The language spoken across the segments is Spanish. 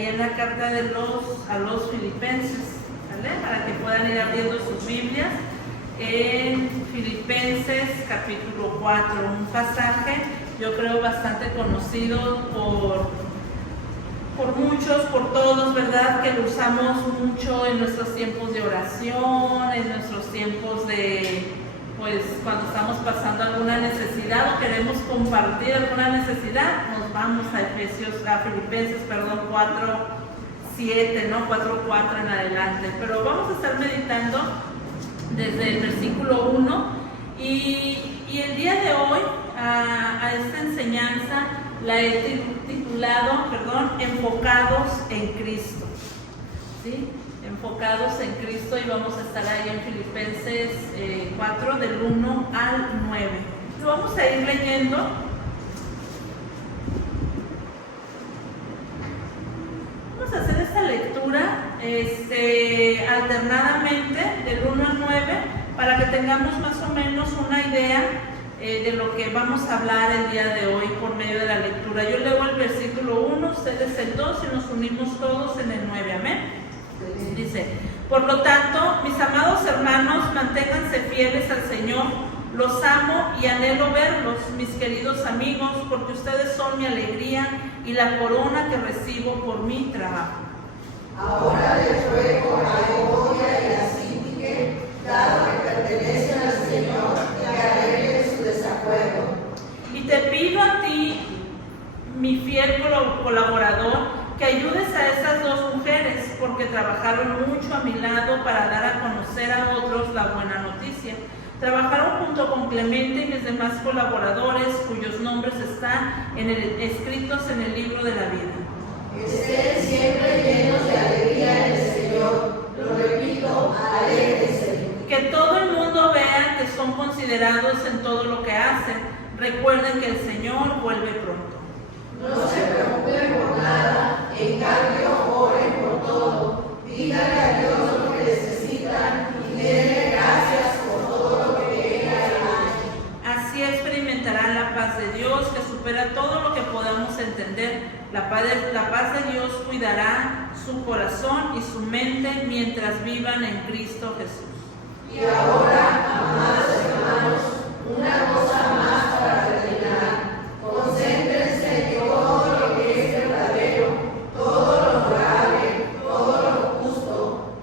ahí en la carta a los Filipenses, ¿vale? Para que puedan ir abriendo sus Biblias en Filipenses capítulo 4, un pasaje yo creo bastante conocido por muchos, por todos, ¿verdad? Que lo usamos mucho en nuestros tiempos de oración, en nuestros tiempos de, pues, cuando estamos pasando alguna necesidad o queremos compartir alguna necesidad, nos vamos a Filipenses, 4:7, ¿no? 4:4 en adelante. Pero vamos a estar meditando desde el versículo 1 y el día de hoy a esta enseñanza la he titulado, Enfocados en Cristo. ¿Sí? Enfocados en Cristo, y vamos a estar ahí en Filipenses 4 del 1 al 9. Lo vamos a ir leyendo. Vamos a hacer esta lectura alternadamente del 1 al 9 para que tengamos más o menos una idea de lo que vamos a hablar el día de hoy por medio de la lectura. Yo leo el versículo 1, ustedes el 2 y nos unimos todos en el 9, amén. Dice: por lo tanto, mis amados hermanos, manténganse fieles al Señor. Los amo y anhelo verlos, mis queridos amigos, porque ustedes son mi alegría y la corona que recibo por mi trabajo. Ahora les ruego a Evodia y a Síntique, dado que pertenecen al Señor, que arreglen su desacuerdo. Y te pido a ti, mi fiel colaborador, que ayudes a estas dos mujeres, porque trabajaron mucho a mi lado para dar a conocer a otros la buena noticia. Trabajaron junto con Clemente y mis demás colaboradores, cuyos nombres están escritos en el libro de la vida. Estén siempre llenos de alegría en el Señor. Lo repito, alégrense. Que todo el mundo vea que son considerados en todo lo que hacen. Recuerden que el Señor vuelve pronto. No se preocupen por nada, en cambio oren por todo. Díganle a Dios lo que necesitan y denle gracias por todo lo que Él ha hecho. Así experimentarán la paz de Dios, que supera todo lo que podamos entender. La paz de Dios cuidará su corazón y su mente mientras vivan en Cristo Jesús. Y ahora, amados hermanos, una cosa más para terminar. Concéntrense en todo lo que es verdadero, todo lo honorable, todo lo justo,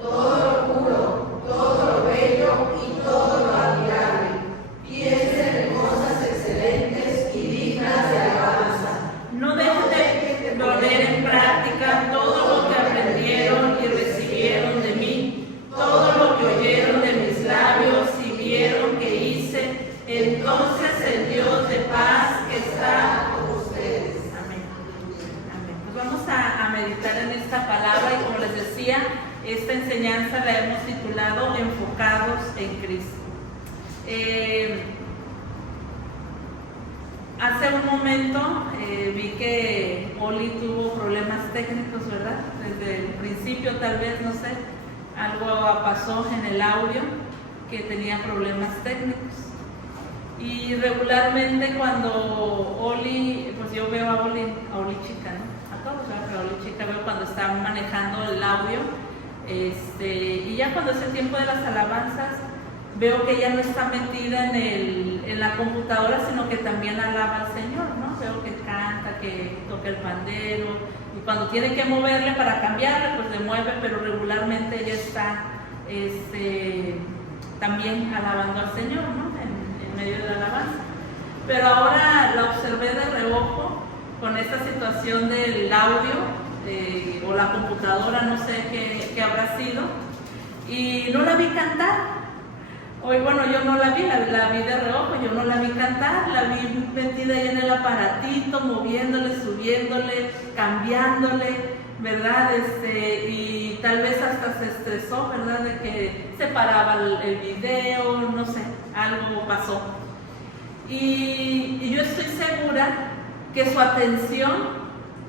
todo lo puro, todo lo bello y todo lo admirable. Piensen en cosas excelentes y dignas de alabanza. No dejen de poner en práctica todo lo que aprendieron y recibieron de mí, todo lo que oyeron de mis labios y vieron que hice. Entonces el Dios de paz está con ustedes. Amén. Amén. Pues vamos a meditar en esta palabra y, como les decía, esta enseñanza la hemos titulado Enfocados en Cristo. Hace un momento vi que Oli tuvo problemas técnicos, ¿verdad? Desde el principio, tal vez, no sé, algo pasó en el audio que tenía problemas técnicos. Y regularmente cuando Oli, pues yo veo a Oli chica, ¿no? A todos, ¿verdad? Pero Oli chica veo cuando está manejando el audio, y ya cuando es el tiempo de las alabanzas, veo que ella no está metida en la computadora, sino que también alaba al Señor, ¿no? Veo que canta, que toca el pandero, y cuando tiene que moverle para cambiarle, pues le mueve, pero regularmente ella está también alabando al Señor, ¿no? En medio de la alabanza. Pero ahora la observé de reojo con esta situación del audio, o la computadora, no sé qué habrá sido, y no la vi cantar. Hoy, bueno, yo no la vi, la vi de reojo, yo no la vi cantar, la vi metida ahí en el aparatito, moviéndole, subiéndole, cambiándole, ¿verdad? Y tal vez hasta se estresó, ¿verdad? De que se paraba el video, no sé, algo pasó. Y yo estoy segura que su atención,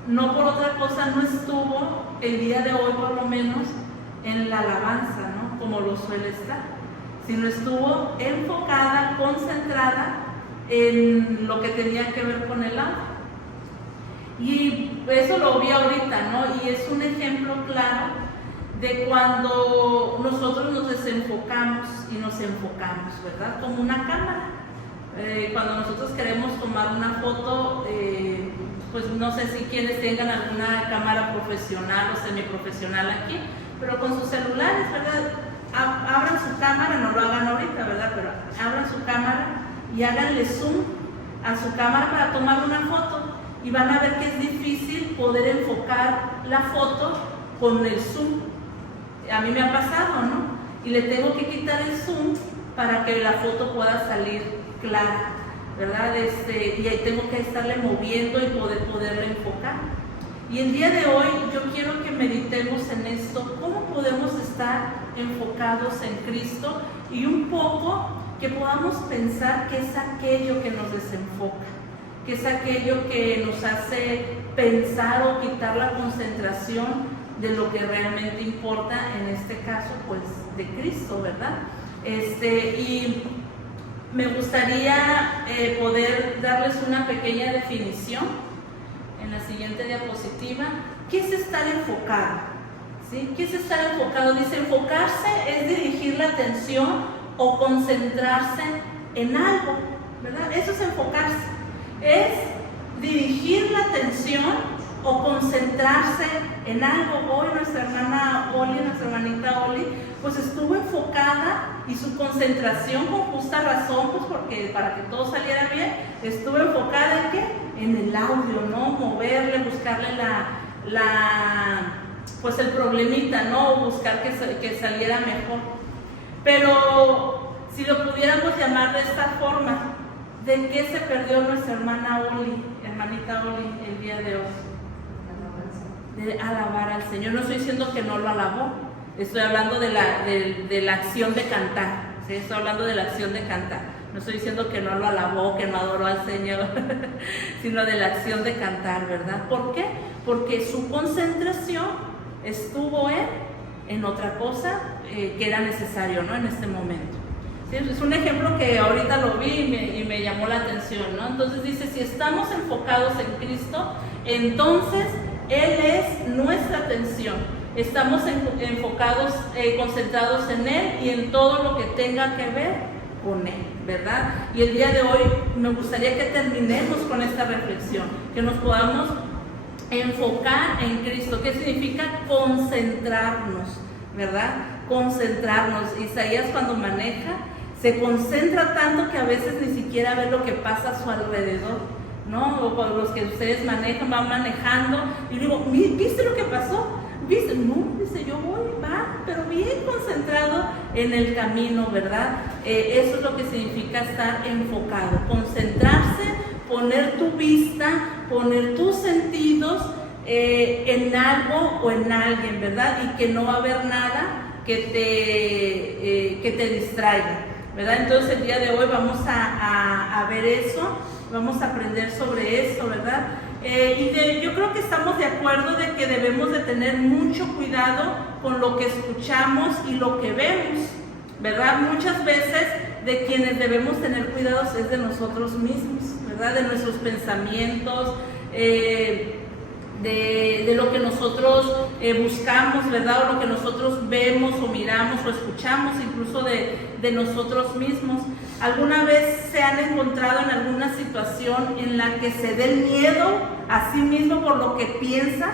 no por otra cosa, no estuvo el día de hoy, por lo menos, en la alabanza, ¿no? Como lo suele estar, sino estuvo enfocada, concentrada en lo que tenía que ver con el audio. Y eso lo vi ahorita, ¿no? Y es un ejemplo claro de cuando nosotros nos desenfocamos y nos enfocamos, ¿verdad? Como una cámara. Cuando nosotros queremos tomar una foto, pues no sé si quienes tengan alguna cámara profesional o semiprofesional aquí, pero con sus celulares, ¿verdad? Abran su cámara, no lo hagan ahorita, ¿verdad? Pero abran su cámara y háganle zoom a su cámara para tomar una foto y van a ver que es difícil poder enfocar la foto con el zoom. A mí me ha pasado, ¿no? Y le tengo que quitar el zoom para que la foto pueda salir clara, ¿verdad? Y ahí tengo que estarle moviendo y poderle enfocar. Y el día de hoy yo quiero que meditemos en esto, cómo podemos estar enfocados en Cristo y un poco que podamos pensar qué es aquello que nos desenfoca, qué es aquello que nos hace pensar o quitar la concentración de lo que realmente importa, en este caso, pues, de Cristo, ¿verdad? Y me gustaría poder darles una pequeña definición en la siguiente diapositiva. ¿Qué es estar enfocado? ¿Sí? ¿Qué es estar enfocado? Dice, enfocarse es dirigir la atención o concentrarse en algo, ¿verdad? Eso es enfocarse. Es dirigir la atención o concentrarse en algo. Hoy nuestra hermana Oli, nuestra hermanita Oli, pues estuvo enfocada y su concentración con justa razón, pues porque para que todo saliera bien, estuvo enfocada en ¿qué? En el audio, ¿no? Moverle, buscarle pues el problemita, ¿no? Buscar que saliera mejor. Pero si lo pudiéramos llamar de esta forma, ¿de qué se perdió nuestra hermana Oli, hermanita Oli, el día de hoy? De alabar al Señor. No estoy diciendo que no lo alabó, estoy hablando de la acción de cantar, ¿sí? Estoy hablando de la acción de cantar. No estoy diciendo que no lo alabó, que no adoró al Señor, sino de la acción de cantar, ¿verdad? ¿Por qué? Porque su concentración estuvo en otra cosa que era necesario, ¿no? En este momento. ¿Sí? Es un ejemplo que ahorita lo vi y me llamó la atención, ¿no? Entonces dice, si estamos enfocados en Cristo, entonces Él es nuestra atención. Estamos enfocados, concentrados en Él y en todo lo que tenga que ver con Él, ¿verdad? Y el día de hoy me gustaría que terminemos con esta reflexión, que nos podamos enfocar en Cristo. ¿Qué significa concentrarnos, verdad? Concentrarnos. Isaías, cuando maneja, se concentra tanto que a veces ni siquiera ve lo que pasa a su alrededor, ¿no? O con los que ustedes manejan, van manejando y digo, ¿viste lo que pasó? ¿Viste? No, dice, yo voy, pero bien concentrado en el camino, ¿verdad? Eso es lo que significa estar enfocado, concentrarse, poner tu vista, poner tus sentidos en algo o en alguien, ¿verdad? Y que no va a haber nada que te distraiga, ¿verdad? Entonces el día de hoy vamos a ver eso, vamos a aprender sobre eso, ¿verdad? Yo creo que estamos de acuerdo de que debemos de tener mucho cuidado con lo que escuchamos y lo que vemos, ¿verdad? Muchas veces de quienes debemos tener cuidados es de nosotros mismos, ¿verdad? De nuestros pensamientos, de lo que nosotros buscamos, ¿verdad? O lo que nosotros vemos o miramos o escuchamos, incluso de nosotros mismos. ¿Alguna vez se han encontrado en alguna situación en la que se dé el miedo a sí mismo por lo que piensa?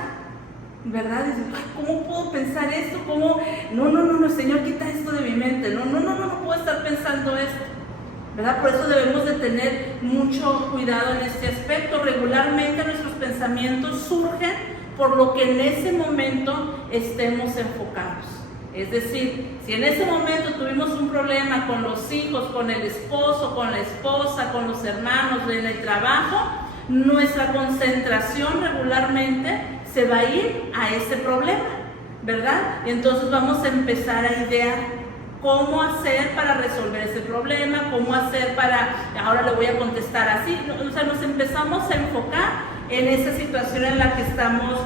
¿Verdad? Dicen, ¿cómo puedo pensar esto? ¿Cómo? No, Señor, quita esto de mi mente. No puedo estar pensando esto, ¿verdad? Por eso debemos de tener mucho cuidado en este aspecto. Regularmente nuestros pensamientos surgen por lo que en ese momento estemos enfocados. Es decir, si en ese momento tuvimos un problema con los hijos, con el esposo, con la esposa, con los hermanos, en el trabajo, nuestra concentración regularmente se va a ir a ese problema, ¿verdad? Y entonces vamos a empezar a idear cómo hacer para resolver ese problema, cómo hacer ahora le voy a contestar así. O sea, nos empezamos a enfocar en esa situación en la que estamos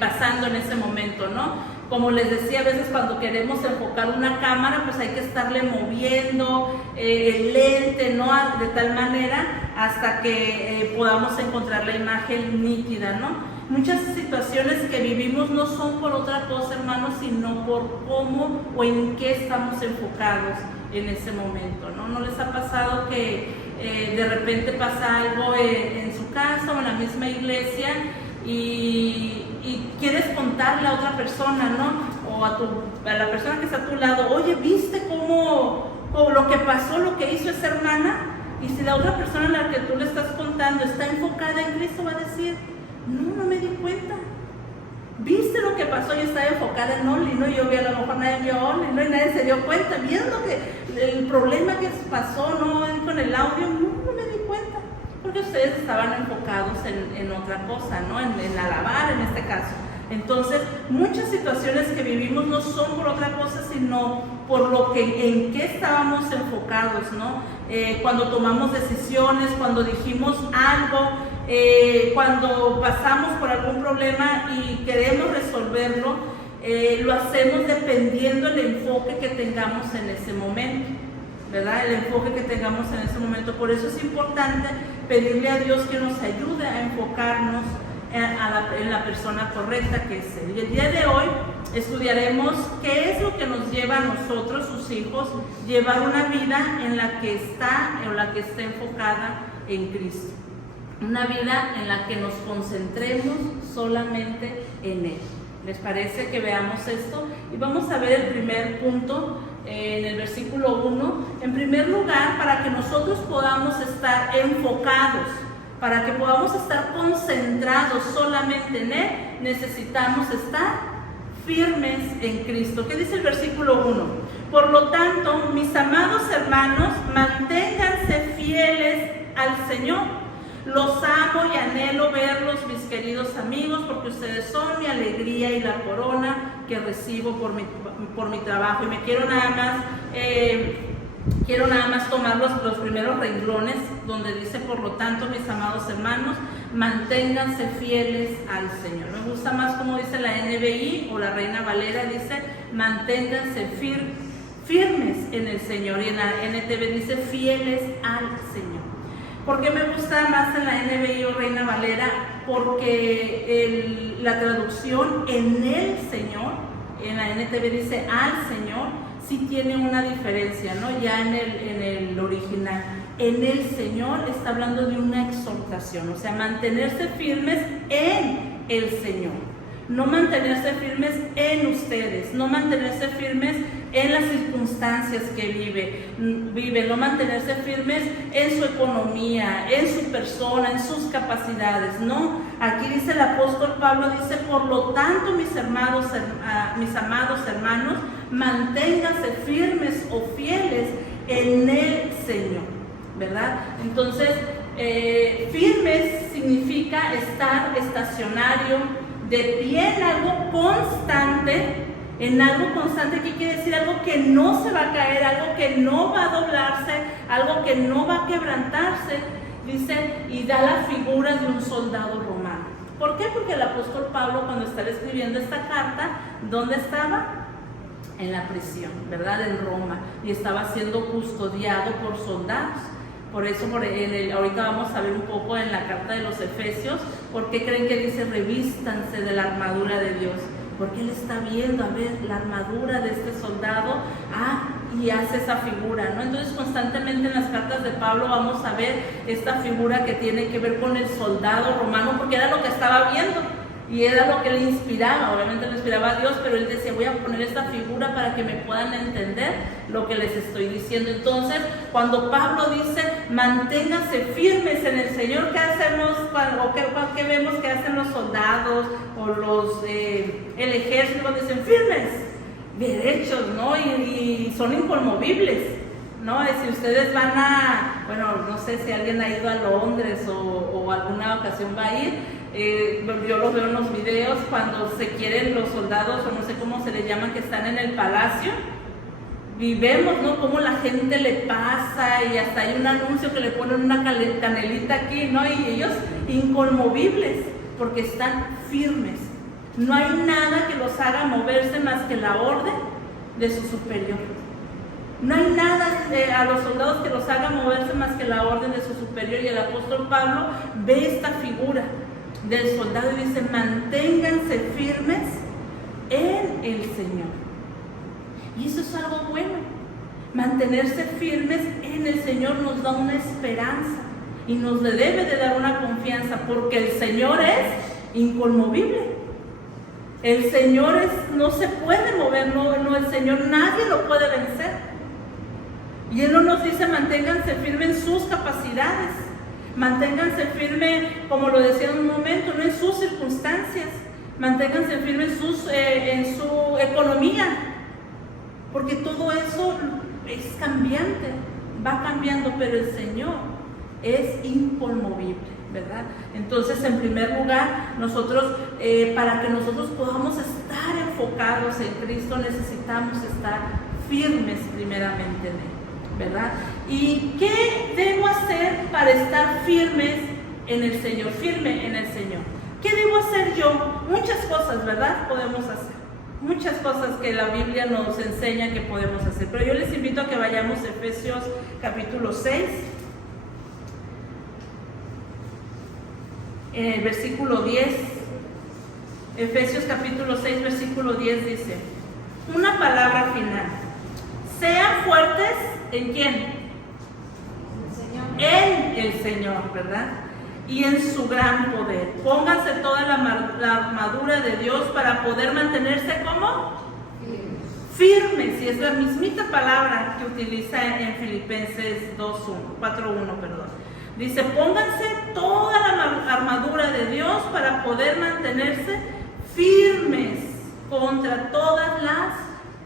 pasando en ese momento, ¿no? Como les decía, a veces cuando queremos enfocar una cámara, pues hay que estarle moviendo el lente, ¿no? De tal manera hasta que podamos encontrar la imagen nítida, ¿no? Muchas situaciones que vivimos no son por otra cosa, hermanos, sino por cómo o en qué estamos enfocados en ese momento, ¿no? ¿No les ha pasado que de repente pasa algo en su casa o en la misma iglesia y quieres contarle a otra persona, ¿no? O a la persona que está a tu lado, oye, ¿viste cómo lo que pasó, lo que hizo esa hermana? Y si la otra persona a la que tú le estás contando está enfocada en Cristo, va a decir, no me di cuenta. ¿Viste lo que pasó? Yo estaba enfocada en Only, ¿no? Yo vi, a lo mejor nadie vio Only, ¿no? Y nadie se dio cuenta. ¿Vieron el problema que pasó, ¿no? Con el audio? No me di cuenta. Porque ustedes estaban enfocados en otra cosa, ¿no? En alabar, en este caso. Entonces, muchas situaciones que vivimos no son por otra cosa, sino por en qué estábamos enfocados, ¿no? Cuando tomamos decisiones, cuando dijimos algo, cuando pasamos por algún problema y queremos resolverlo, lo hacemos dependiendo del enfoque que tengamos en ese momento, ¿verdad? El enfoque que tengamos en ese momento. Por eso es importante pedirle a Dios que nos ayude a enfocarnos en la persona correcta, que es Él. Y el día de hoy estudiaremos qué es lo que nos lleva a nosotros, sus hijos, llevar una vida en la que está enfocada en Cristo. Una vida en la que nos concentremos solamente en Él. ¿Les parece que veamos esto? Y vamos a ver el primer punto en el versículo 1. En primer lugar, para que nosotros podamos estar enfocados, para que podamos estar concentrados solamente en Él, necesitamos estar firmes en Cristo. ¿Qué dice el versículo 1? Por lo tanto, mis amados hermanos, manténganse fieles al Señor. Los amo y anhelo verlos, mis queridos amigos, porque ustedes son mi alegría y la corona que recibo por mi trabajo. Y me quiero nada más tomar los primeros renglones donde dice, por lo tanto, mis amados hermanos, manténganse fieles al Señor. Me gusta más como dice la NBI o la Reina Valera, dice, manténganse firmes en el Señor. Y en la NTV dice, fieles al Señor. ¿Por qué me gusta más en la NBI o Reina Valera? Porque la traducción en el Señor, en la NTV dice al Señor, sí tiene una diferencia, ¿no? Ya en el original. En el Señor está hablando de una exhortación, o sea, mantenerse firmes en el Señor. No mantenerse firmes en ustedes, no mantenerse firmes en las circunstancias que viven, no mantenerse firmes en su economía, en su persona, en sus capacidades, no. Aquí dice el apóstol Pablo, dice, por lo tanto, mis amados hermanos, manténganse firmes o fieles en el Señor, ¿verdad? Entonces, firmes significa estar estacionario, de pie en algo constante. ¿Qué quiere decir? Algo que no se va a caer, algo que no va a doblarse, algo que no va a quebrantarse, dice, y da la figura de un soldado romano. ¿Por qué? Porque el apóstol Pablo, cuando estaba escribiendo esta carta, ¿dónde estaba? En la prisión, ¿verdad? En Roma, y estaba siendo custodiado por soldados. Por eso ahorita vamos a ver un poco en la carta de los Efesios, ¿por qué creen que dice revístanse de la armadura de Dios? Porque él está viendo, a ver, la armadura de este soldado, y hace esa figura, ¿no? Entonces constantemente en las cartas de Pablo vamos a ver esta figura que tiene que ver con el soldado romano, porque era lo que estaba viendo. Y era lo que le inspiraba, obviamente le inspiraba a Dios, pero él decía, voy a poner esta figura para que me puedan entender lo que les estoy diciendo. Entonces, cuando Pablo dice, manténganse firmes en el Señor, ¿qué hacemos? ¿Qué vemos que hacen los soldados o el ejército? Dicen, firmes, derechos, ¿no? Y son inconmovibles, ¿no? Si ustedes van no sé si alguien ha ido a Londres o alguna ocasión va a ir, yo los veo en los videos cuando se quieren los soldados, o no sé cómo se les llaman, que están en el palacio, y vemos, ¿no?, cómo la gente le pasa, y hasta hay un anuncio que le ponen una canelita aquí, ¿no? Y ellos inconmovibles, porque están firmes. No hay nada que los haga moverse más que la orden de su superior. No hay nada a los soldados que los haga moverse más que la orden de su superior. Y el apóstol Pablo ve esta figura del soldado y dice: manténganse firmes en el Señor. Y eso es algo bueno. Mantenerse firmes en el Señor nos da una esperanza y nos le debe de dar una confianza, porque el Señor es inconmovible. El Señor no se puede mover, no, el Señor nadie lo puede vencer. Y Él no nos dice: manténganse firmes en sus capacidades, manténganse firmes, como lo decía en un momento, no en sus circunstancias, manténganse firmes en su economía, porque todo eso es cambiante, va cambiando, pero el Señor es inconmovible, ¿verdad? Entonces, en primer lugar, nosotros, para que nosotros podamos estar enfocados en Cristo, necesitamos estar firmes primeramente en Él, ¿verdad? ¿Y qué debo hacer para estar firmes en el Señor? Firme en el Señor. ¿Qué debo hacer yo? Muchas cosas, ¿verdad? Podemos hacer. Muchas cosas que la Biblia nos enseña que podemos hacer. Pero yo les invito a que vayamos a Efesios capítulo 6. En el versículo 10, Efesios capítulo 6, versículo 10 dice: una palabra final. Sean fuertes, ¿en quién? En el Señor, ¿verdad? Y en su gran poder. Pónganse toda la armadura de Dios para poder mantenerse como firmes. Y es la mismita palabra que utiliza en Filipenses 4:1, perdón. Dice: pónganse toda la armadura de Dios para poder mantenerse firmes contra todas las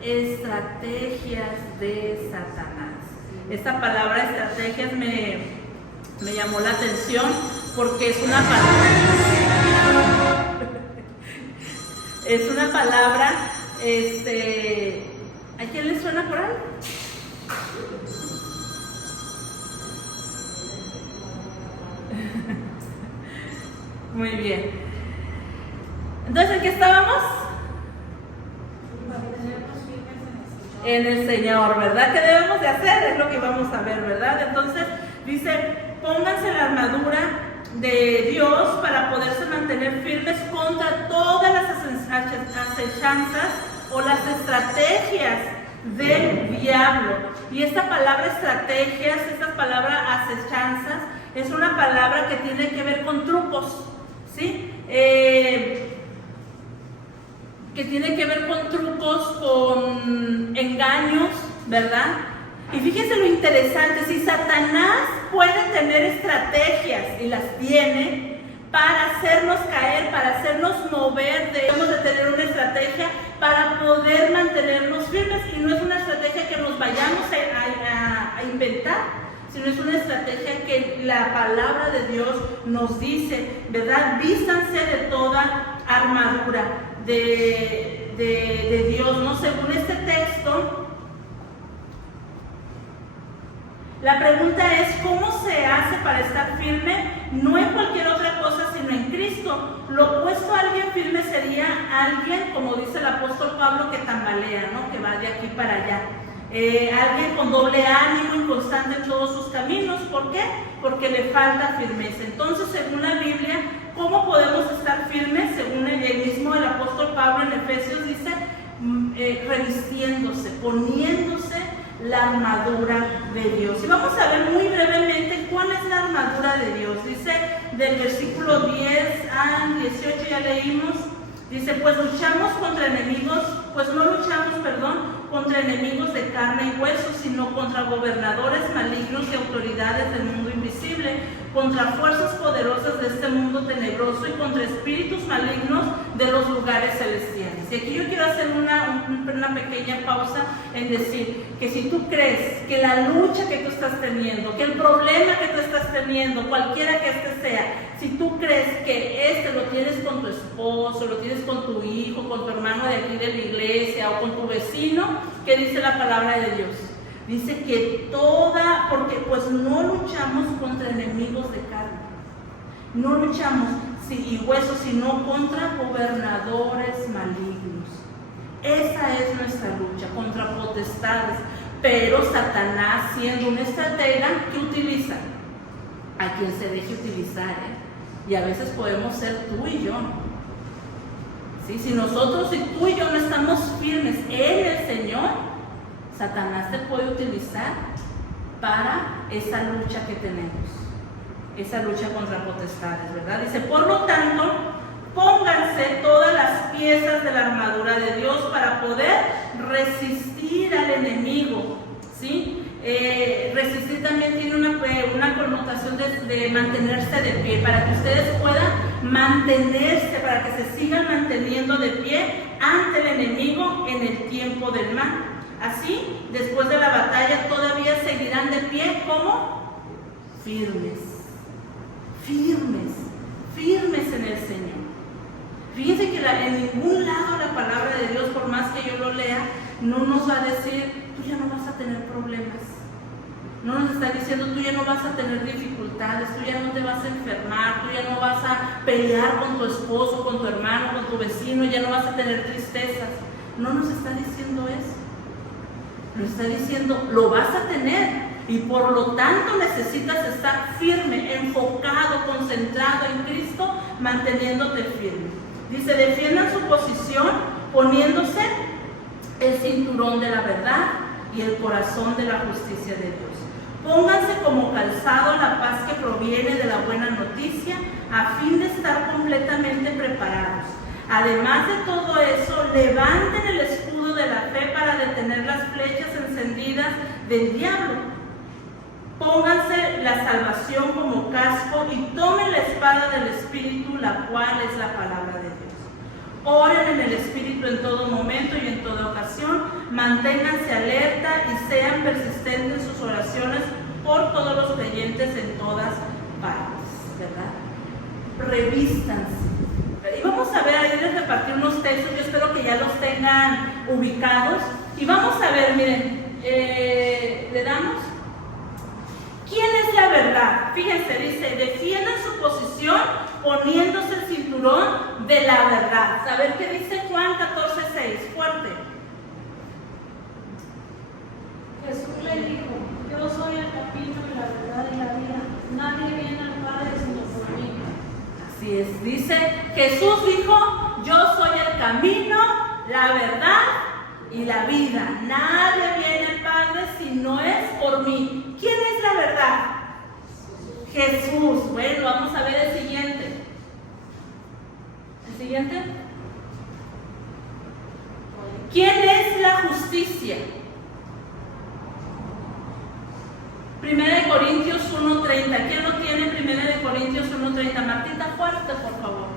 estrategias de Satanás. Esta palabra estrategias me llamó la atención porque es una palabra, ¿a quién le suena por ahí? Muy bien. Entonces, ¿en qué estábamos? En el Señor, ¿verdad? ¿Qué debemos de hacer? Es lo que vamos a ver, ¿verdad? Entonces, dice: pónganse la armadura de Dios para poderse mantener firmes contra todas las acechanzas o las estrategias del diablo. Y esta palabra estrategias, esta palabra acechanzas, es una palabra que tiene que ver con trucos, ¿sí? Que tiene que ver con trucos, con engaños, ¿verdad? Y fíjense lo interesante: si Satanás puede tener estrategias, y las tiene, para hacernos caer, para hacernos mover, debemos de tener una estrategia para poder mantenernos firmes. Y no es una estrategia que nos vayamos a inventar, sino es una estrategia que la palabra de Dios nos dice, ¿verdad? Vístanse de toda armadura de Dios, ¿no? Según este texto, la pregunta es: ¿cómo se hace para estar firme? No en cualquier otra cosa, sino en Cristo. Lo opuesto a alguien firme sería alguien, como dice el apóstol Pablo, que tambalea, ¿no? Que va de aquí para allá. Alguien con doble ánimo, inconstante en todos sus caminos. ¿Por qué? Porque le falta firmeza. Entonces, según la Biblia, ¿cómo podemos estar firmes? Según el mismo el apóstol Pablo en Efesios dice: revistiéndose, poniéndose la armadura de Dios. Y vamos a ver muy brevemente cuál es la armadura de Dios. Dice del versículo 10 al 18, ya leímos, dice: pues no luchamos contra enemigos de carne y hueso, sino contra gobernadores malignos y autoridades del mundo invisible, contra fuerzas poderosas de este mundo tenebroso y contra espíritus malignos de los lugares celestiales. Y aquí yo quiero hacer una pequeña pausa en decir que si tú crees que la lucha que tú estás teniendo, que el problema que tú estás teniendo, cualquiera que este sea, si tú crees que lo tienes con tu esposo, lo tienes con tu hijo, con tu hermano de aquí de la iglesia o con tu vecino, ¿qué dice la palabra de Dios? Dice que porque pues no luchamos contra enemigos de carne, No luchamos y huesos, sino contra gobernadores malignos. Esa es nuestra lucha, contra potestades. Pero Satanás, siendo un estratega, ¿qué utiliza? A quien se deje utilizar, Y a veces podemos ser tú y yo. ¿Sí? Si nosotros y tú y yo no estamos firmes en el Señor, Satanás te puede utilizar para esa lucha que tenemos, esa lucha contra potestades, ¿verdad? Dice, por lo tanto, pónganse todas las piezas de la armadura de Dios para poder resistir al enemigo, ¿sí? Resistir también tiene una connotación de mantenerse de pie, para que ustedes puedan mantenerse, para que se sigan manteniendo de pie ante el enemigo en el tiempo del mal. Así, después de la batalla, todavía seguirán de pie, ¿cómo? Firmes, firmes, firmes en el Señor. Fíjense que en ningún lado la palabra de Dios, por más que yo lo lea, no nos va a decir, tú ya no vas a tener problemas. No nos está diciendo, tú ya no vas a tener dificultades, tú ya no te vas a enfermar, tú ya no vas a pelear con tu esposo, con tu hermano, con tu vecino, ya no vas a tener tristezas. No nos está diciendo eso. Nos está diciendo, lo vas a tener. Y por lo tanto necesitas estar firme, enfocado, concentrado en Cristo, manteniéndote firme. Dice, defiendan su posición poniéndose el cinturón de la verdad y el corazón de la justicia de Dios. Pónganse como calzado la paz que proviene de la buena noticia, a fin de estar completamente preparados. Además de todo eso, levanten el escudo de la fe para detener las flechas encendidas del diablo. Pónganse la salvación como casco y tomen la espada del Espíritu, la cual es la palabra de Dios. Oren en el Espíritu en todo momento y en toda ocasión. Manténganse alerta y sean persistentes en sus oraciones por todos los creyentes en todas partes, ¿verdad? Revístanse. Y vamos a ver, ahí les repartí unos textos, yo espero que ya los tengan ubicados. Y vamos a ver, miren, le damos. ¿Quién es la verdad? Fíjense, dice, defiendan su posición poniéndose el cinturón de la verdad. A ver qué dice Juan 14:6, fuerte. Jesús le dijo, yo soy el camino y la verdad y la vida. Nadie viene al Padre sino por mí. Así es, dice, Jesús dijo, yo soy el camino, la verdad y la vida. Nadie viene al Padre si no es por mí. ¿Quién es la verdad? Jesús. Bueno, vamos a ver el siguiente. ¿El siguiente? ¿Quién es la justicia? 1 Corintios 1:30. ¿Quién lo tiene? 1 Corintios 1:30. Martita, fuerte, por favor.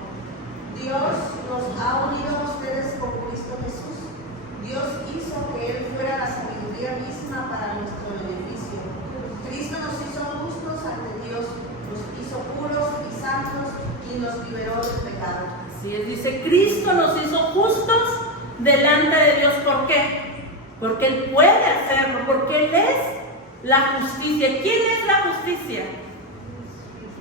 Dios nos ha unido a ustedes con Cristo Jesús. Dios hizo que Él fuera la sabiduría misma para nuestro beneficio. Cristo nos hizo justos ante Dios, nos hizo puros y santos y nos liberó del pecado. Así es, dice, Cristo nos hizo justos delante de Dios. ¿Por qué? Porque Él puede hacerlo, porque Él es la justicia. ¿Quién es la justicia?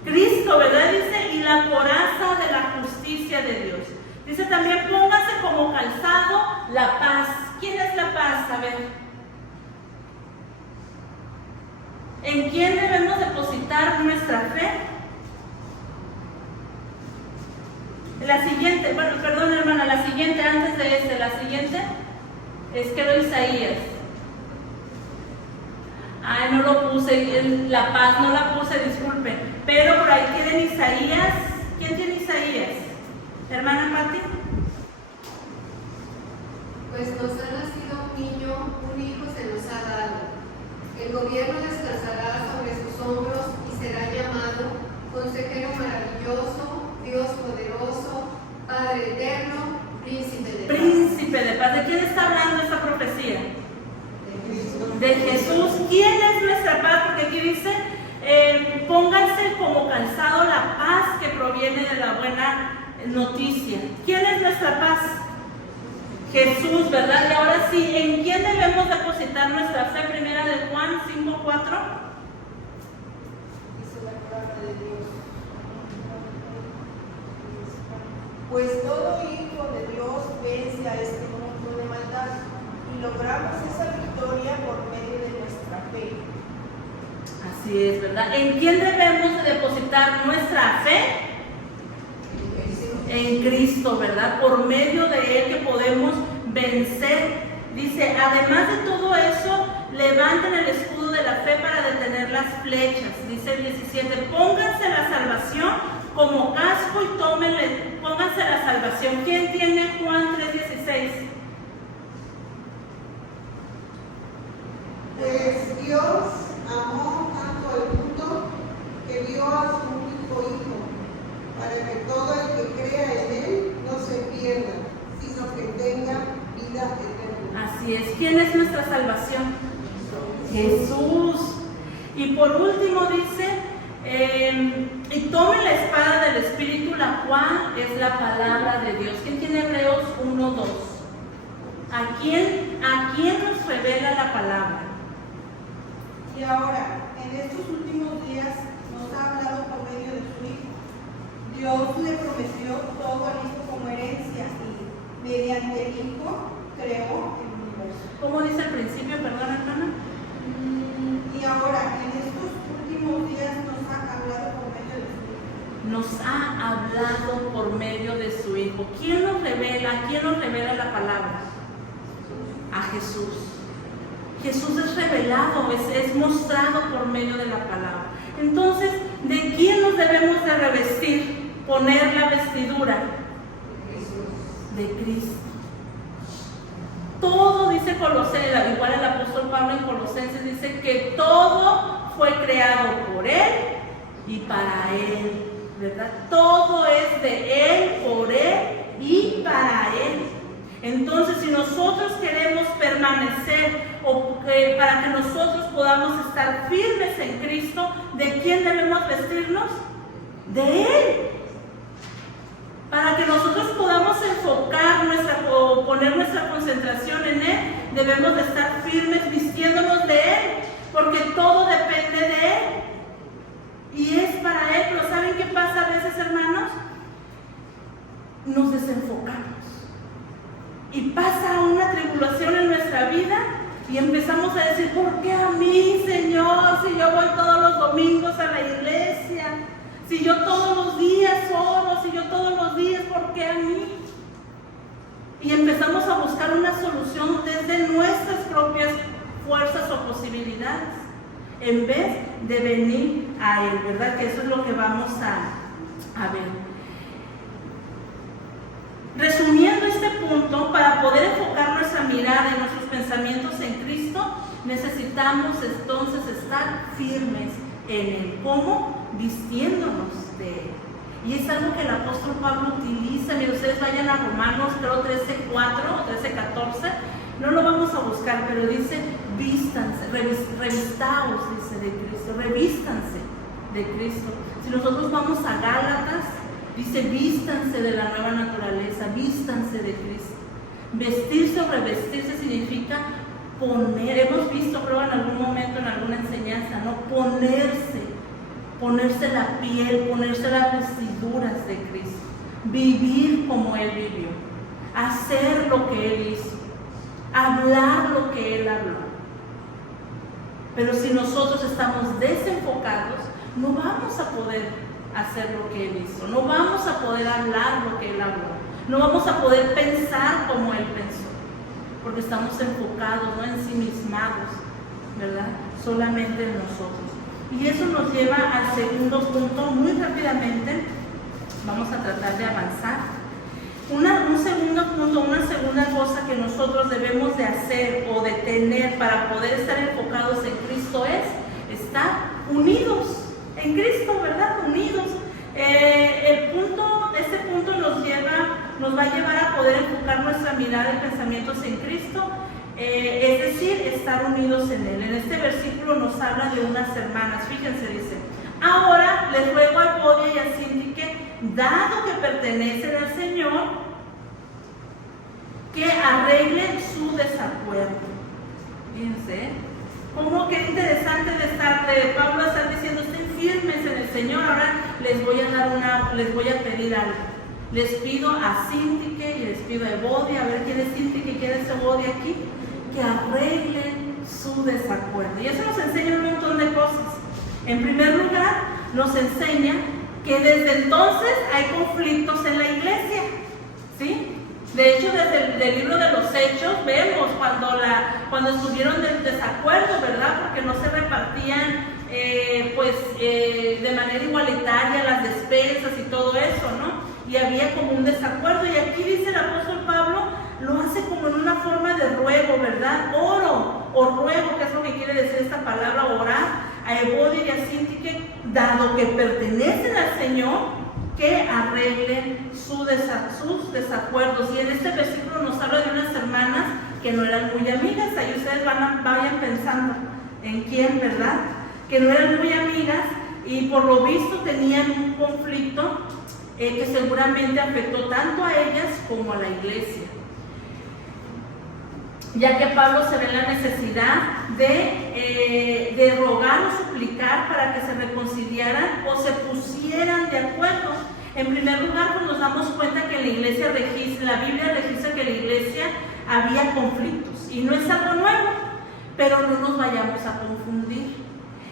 Cristo, ¿verdad? Dice, y la coraza de la justicia de Dios. Dice también, póngase como calzado la paz. ¿Quién es la paz? A ver. ¿En quién debemos depositar nuestra fe? La siguiente, bueno, perdón hermana, la siguiente, antes de la siguiente, es que lo Isaías. Ay, no lo puse, la paz no la puse, disculpen. Pero por ahí tienen Isaías. ¿Quién tiene Isaías? Hermana Pati. Pues nos ha nacido un niño, un hijo se nos ha dado. El gobierno descansará sobre sus hombros y será llamado Consejero Maravilloso, Dios Poderoso, Padre Eterno, Príncipe de Paz. Príncipe de Paz. ¿De quién está hablando esta profecía? De Jesús. ¿Quién es nuestra paz? Porque aquí dice, pónganse como calzado la paz que proviene de la buena noticia. ¿Quién es nuestra paz? Jesús, ¿verdad? Y ahora sí, ¿en quién debemos depositar nuestra fe? Primera de Juan 5:4. Dice la palabra de Dios. pues todo hijo de Dios vence a este mundo de maldad y logramos esa victoria por medio de nuestra fe. Así es, ¿verdad? ¿En quién debemos de depositar nuestra fe? En Cristo, ¿verdad? Por medio de Él que podemos vencer. Dice, además de todo eso, levanten el escudo de la fe para detener las flechas. Dice el 17, pónganse la salvación como casco y pónganse la salvación. ¿Quién tiene Juan 3:16? Pues Dios amó tanto al mundo que dio a su único Hijo, para que todo el que crea en Él no se pierda, sino que tenga vida eterna. Así es. ¿Quién es nuestra salvación? Jesús. Y por último dice, y tomen la espada del Espíritu, la cual es la palabra de Dios. ¿Quién tiene Hebreos 1:2? ¿A quién nos revela la palabra? Y ahora, en estos últimos días, nos ha hablado por medio de su Hijo. Dios le prometió todo al Hijo como herencia y mediante el Hijo creó el universo. ¿Cómo dice al principio? Perdón, hermana. Y ahora, en estos últimos días, nos ha hablado por medio de su Hijo. Nos ha hablado por medio de su Hijo. ¿Quién nos revela? ¿A quién nos revela la palabra? A Jesús. Jesús es revelado, es mostrado por medio de la palabra. Entonces, ¿de quién nos debemos de revestir? Poner la vestidura de Cristo. Todo dice Colosenses, igual el apóstol Pablo en Colosenses dice que todo fue creado por Él y para Él, ¿verdad? Todo es de Él, por Él y para Él. Entonces, si nosotros queremos permanecer para que nosotros podamos estar firmes en Cristo, ¿de quién debemos vestirnos? De Él. Para que nosotros podamos enfocar o poner nuestra concentración en Él, debemos de estar firmes vistiéndonos de Él, porque todo depende de Él. Y es para Él, pero ¿saben qué pasa a veces, hermanos? Nos desenfocamos. Y pasa una tribulación en nuestra vida y empezamos a decir, ¿por qué a mí, Señor? Si yo voy todos los domingos a la iglesia, si yo todos los días oro, si yo todos los días, ¿por qué a mí? Y empezamos a buscar una solución desde nuestras propias fuerzas o posibilidades, en vez de venir a Él, ¿verdad? Que eso es lo que vamos a ver. Resumiendo este punto, para poder enfocar nuestra mirada y nuestros pensamientos en Cristo, necesitamos entonces estar firmes en Él. ¿Cómo? Vistiéndonos de Él. Y es algo que el apóstol Pablo utiliza. Miren, ustedes vayan a Romanos, creo 13:4 o 13:14. No lo vamos a buscar, pero dice, vístanse, revistaos, dice, de Cristo, revístanse de Cristo. Si nosotros vamos a Gálatas, dice, vístanse de la nueva naturaleza, vístanse de Cristo. Vestirse o revestirse significa poner, hemos visto, creo, en algún momento, en alguna enseñanza, ¿no? Ponerse la piel, ponerse las vestiduras de Cristo, vivir como Él vivió, hacer lo que Él hizo, hablar lo que Él habló. Pero si nosotros estamos desenfocados, no vamos a poder hacer lo que Él hizo, no vamos a poder hablar lo que Él habló, no vamos a poder pensar como Él pensó, porque estamos enfocados, no ensimismados, ¿verdad? Solamente en nosotros. Y eso nos lleva al segundo punto, muy rápidamente, vamos a tratar de avanzar. Un segundo punto, una segunda cosa que nosotros debemos de hacer o de tener para poder estar enfocados en Cristo es estar unidos en Cristo, ¿verdad? Unidos. Este punto nos va a llevar a poder enfocar nuestra mirada y pensamientos en Cristo, es decir, estar unidos en Él. En este versículo nos habla de unas hermanas, fíjense, dice, ahora les ruego a Evodia y a Síntique, dado que pertenecen al Señor, que arreglen su desacuerdo. Fíjense, como que interesante de Pablo estar diciendo, estén firmes en el Señor. Ahora les voy a pedir algo. Les pido a Sintique y les pido a Evodia, a ver quién es Sintique y quién es Evodia aquí, que arreglen su desacuerdo. Y eso nos enseña un montón de cosas. En primer lugar, nos enseña que desde entonces hay conflictos en la iglesia, ¿sí? De hecho, desde el libro de los Hechos vemos cuando estuvieron de desacuerdo, ¿verdad? Porque no se repartían de manera igualitaria las despensas y todo eso, ¿no? Y había como un desacuerdo. Y aquí dice el apóstol Pablo, lo hace como en una forma de ruego, ¿verdad? Oro o ruego, que es lo que quiere decir esta palabra, orar, a Evodia y a Sintique, dado que pertenecen al Señor, que arreglen sus desacuerdos. Y en este versículo nos habla de unas hermanas que no eran muy amigas. Ahí ustedes vayan pensando en quién, ¿verdad? Que no eran muy amigas y por lo visto tenían un conflicto que seguramente afectó tanto a ellas como a la iglesia, ya que Pablo se ve en la necesidad de rogar o suplicar para que se reconciliaran o se pusieran de acuerdo. En primer lugar, pues nos damos cuenta que en la Biblia registra que en la iglesia había conflictos, y no es algo nuevo, pero no nos vayamos a confundir.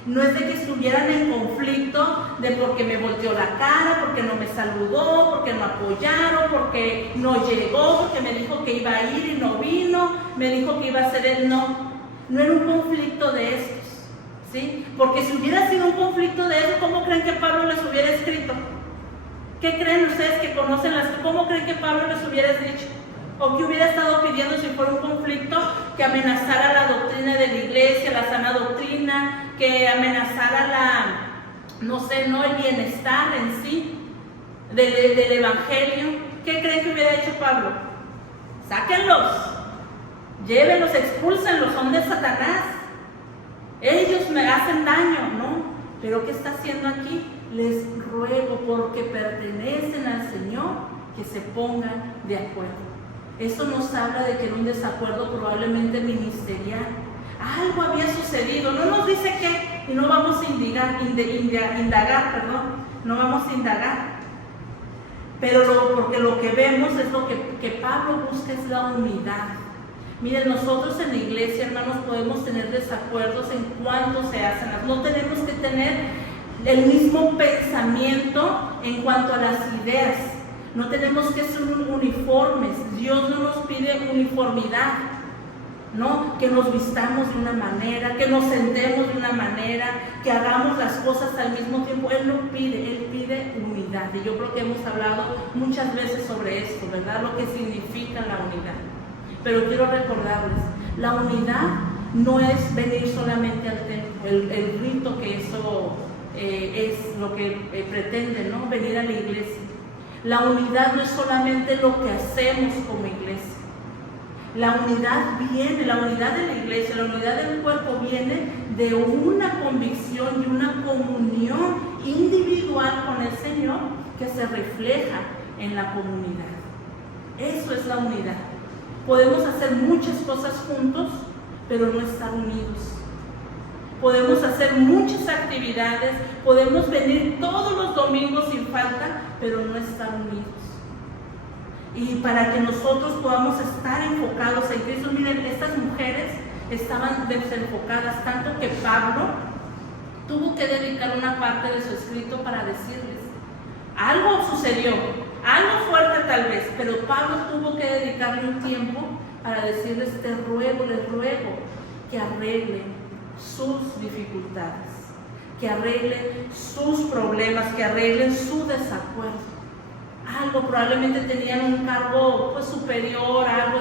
No es de que estuvieran en conflicto de porque me volteó la cara, porque no me saludó, porque no apoyaron, porque no llegó, porque me dijo que iba a ir y no vino, me dijo que iba a ser él. No era un conflicto de estos, ¿sí? Porque si hubiera sido un conflicto de estos, ¿cómo creen que Pablo les hubiera escrito? ¿Qué creen ustedes que conocen cómo creen que Pablo les hubiera dicho? ¿O qué hubiera estado pidiendo si fuera un conflicto que amenazara la doctrina de la iglesia, la sana doctrina, que amenazara el bienestar en sí del evangelio? ¿Qué creen que hubiera hecho Pablo? Sáquenlos, llévenlos, expúlsenlos, son de Satanás. Ellos me hacen daño, ¿no? Pero ¿qué está haciendo aquí? Les ruego, porque pertenecen al Señor, que se pongan de acuerdo. Esto nos habla de que era un desacuerdo probablemente ministerial. Algo había sucedido, no nos dice qué, y no vamos a indagar, no vamos a indagar. Pero porque lo que vemos es lo que Pablo busca, es la unidad. Miren, nosotros en la iglesia, hermanos, podemos tener desacuerdos en cuanto se hacen. No tenemos que tener el mismo pensamiento en cuanto a las ideas. No tenemos que ser uniformes. Dios no nos pide uniformidad, ¿no? Que nos vistamos de una manera, que nos sentemos de una manera, que hagamos las cosas al mismo tiempo. Él pide unidad. Y yo creo que hemos hablado muchas veces sobre esto, ¿verdad? Lo que significa la unidad. Pero quiero recordarles, la unidad no es venir solamente al templo, el rito que eso es lo que pretende, ¿no? Venir a la iglesia. La unidad no es solamente lo que hacemos como iglesia. La unidad de la iglesia, la unidad del cuerpo viene de una convicción y una comunión individual con el Señor que se refleja en la comunidad. Eso es la unidad. Podemos hacer muchas cosas juntos, pero no estar unidos. Podemos hacer muchas actividades, podemos venir todos los domingos sin falta, pero no estar unidos. Y para que nosotros podamos estar enfocados en Cristo, miren, estas mujeres estaban desenfocadas, tanto que Pablo tuvo que dedicar una parte de su escrito para decirles, algo sucedió, algo fuerte tal vez, pero Pablo tuvo que dedicarle un tiempo para decirles, les ruego que arreglen sus dificultades, que arreglen sus problemas, que arreglen su desacuerdo. Algo, probablemente tenían un cargo superior, algo,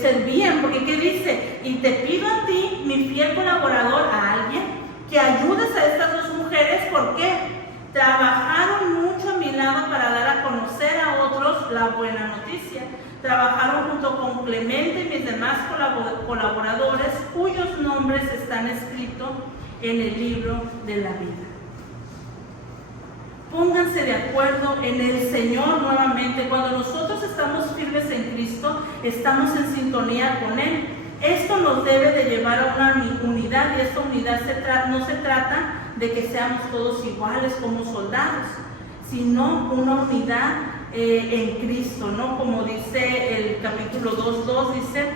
servían, porque ¿qué dice? Y te pido a ti, mi fiel colaborador, a alguien, que ayudes a estas dos mujeres, porque trabajaron mucho a mi lado para dar a conocer a otros la buena noticia. Trabajaron junto con Clemente y mis demás colaboradores, cuyos nombres están escritos en el libro de la vida. Pónganse de acuerdo en el Señor nuevamente. Cuando nosotros estamos firmes en Cristo, estamos en sintonía con Él. Esto nos debe de llevar a una unidad, y esta unidad no se trata de que seamos todos iguales como soldados, sino una unidad en Cristo, ¿no? Como dice el capítulo 2:2, dice,